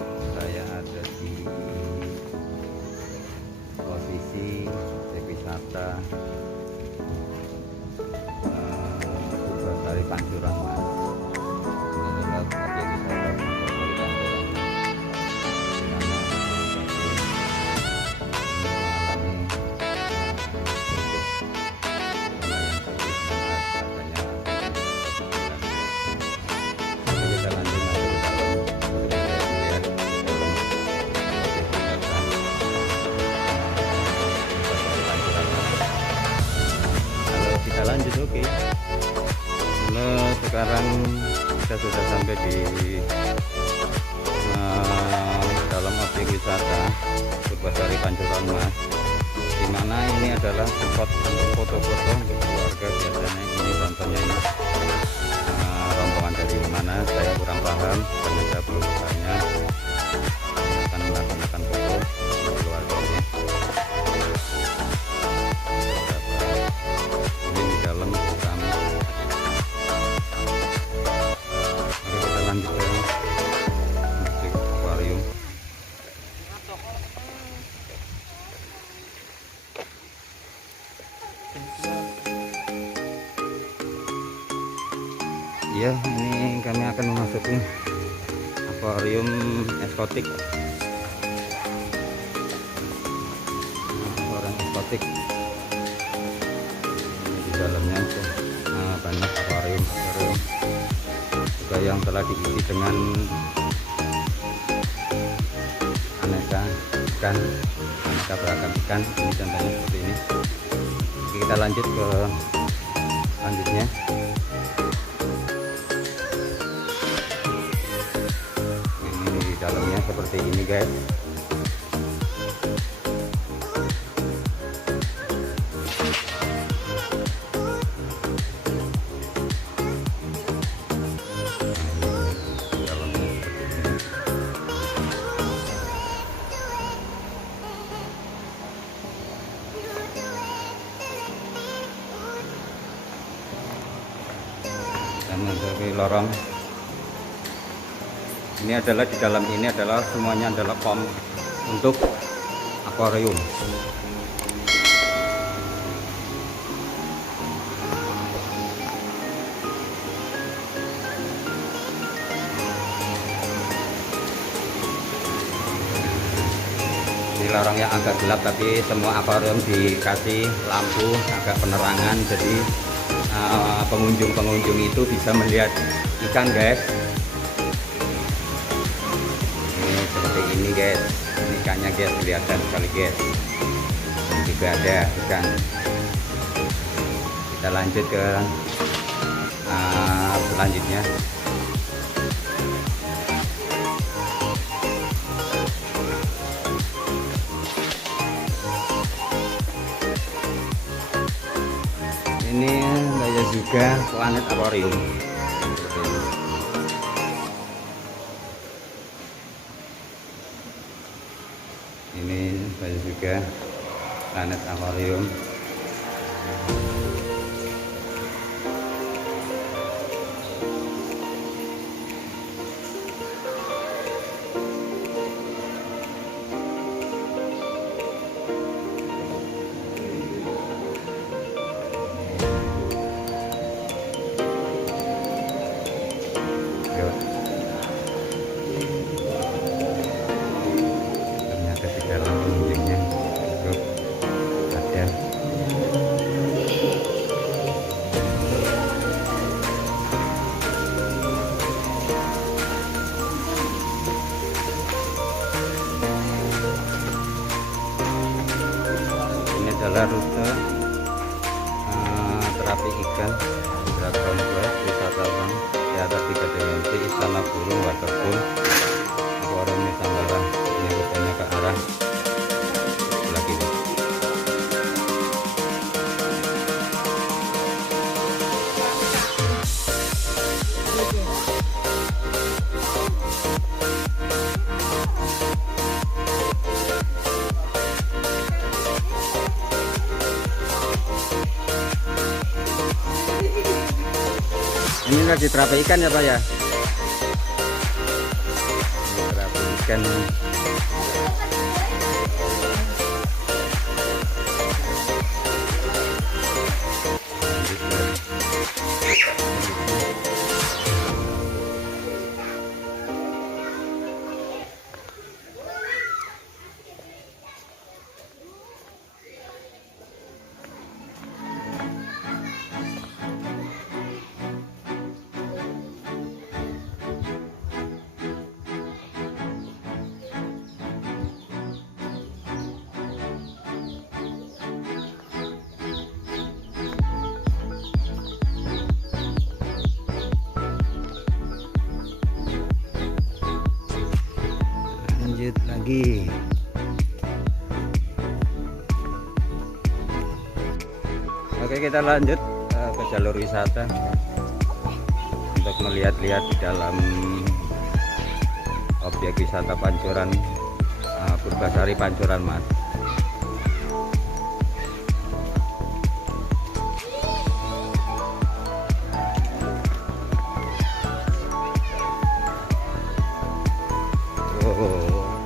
Saya ada di posisi objek wisata Purbasari Pancuran Mas. Ini adalah objek wisata Purbasari Pancuran Mas, di mana kita lanjut. Oke. Nah, sekarang kita sudah sampai di dalam objek wisata Purbasari Pancuran Mas, di mana ini adalah tempat untuk foto-foto untuk keluarga. Biasanya ini contohnya ini rombongan dari mana saya kurang paham karena saya belum bertanya. Akan melaksanakan foto untuk keluarganya. Ini di dalam utama. Mari kita lanjut ke objek akuarium. Ya, ini kami akan memasuki akuarium eksotik. Orang eksotik. Di dalamnya banyak akuarium juga yang telah diisi dengan aneka ikan, aneka beragam ikan. Ini contohnya seperti ini. Oke, kita lanjut ke selanjutnya. Ini di dalamnya seperti ini guys. Dan dari lorong ini adalah di dalam ini adalah semuanya adalah pom untuk akuarium. Ini lorong yang agak gelap tapi semua akuarium dikasih lampu agak penerangan, jadi pengunjung itu bisa melihat ikan guys. Ini seperti ini guys, ini ikannya guys, kelihatan sekali guys. Ini juga ada ikan. Kita lanjut ke selanjutnya. Ini saya juga planet akuarium. Ini saya juga planet akuarium. Ternyata di dalam pengunjungnya cukup ada. Ini adalah rute terapi ikan Dragon Flight wisatawan teater 3 dimensi Istana Burung Waterpool Akuarium Nusantara. Ini rutenya ke arah sebelah kiri. Ini lagi terapi ikan ya Pak ya? Ini terapi ikan. scan. Lanjut lagi. Oke, kita lanjut ke jalur wisata untuk melihat-lihat di dalam objek wisata Pancoran, Purbasari Pancoran Mas.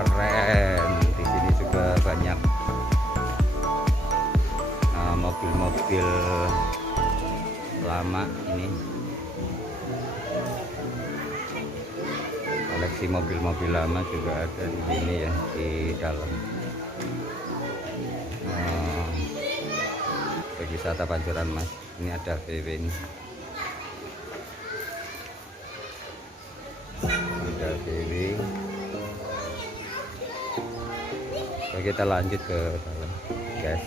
Keren, di sini juga banyak mobil-mobil lama. Ini koleksi mobil-mobil lama juga ada di sini ya, di dalam wisata Pancoran Mas. Ini ada VW ini, ada VW. Oke, kita lanjut ke dalam guys.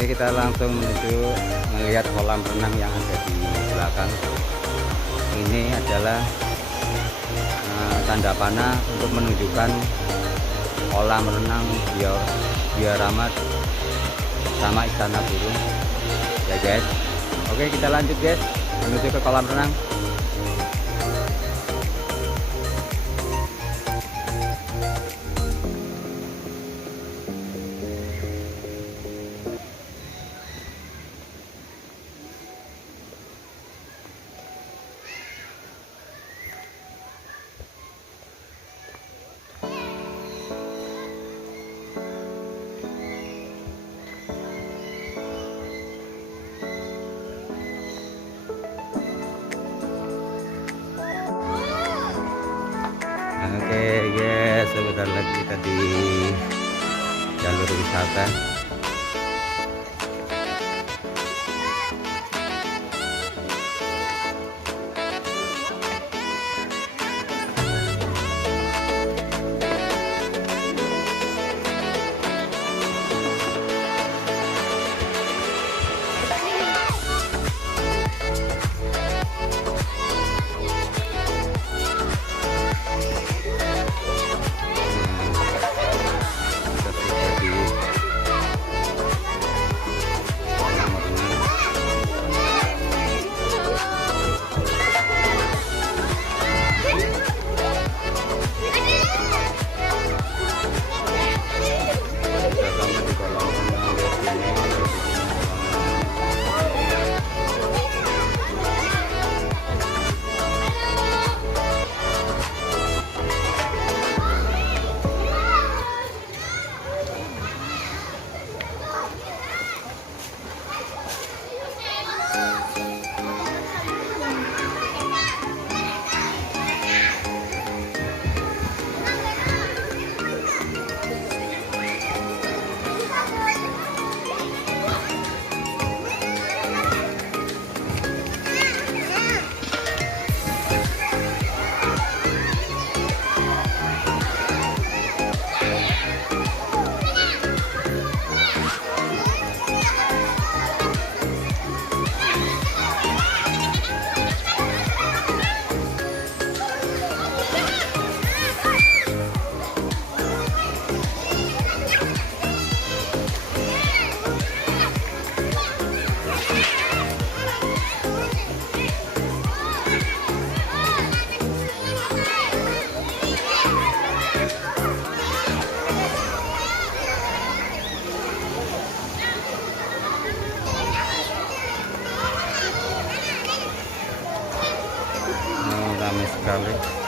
Oke, kita langsung menuju melihat kolam renang yang ada di belakang. Ini adalah tanda panah untuk menunjukkan kolam renang Diorama sama Istana Burung ya guys. Oke, kita lanjut guys menuju ke kolam renang. Oke guys, sebentar lagi kita di jalur wisata. sekali.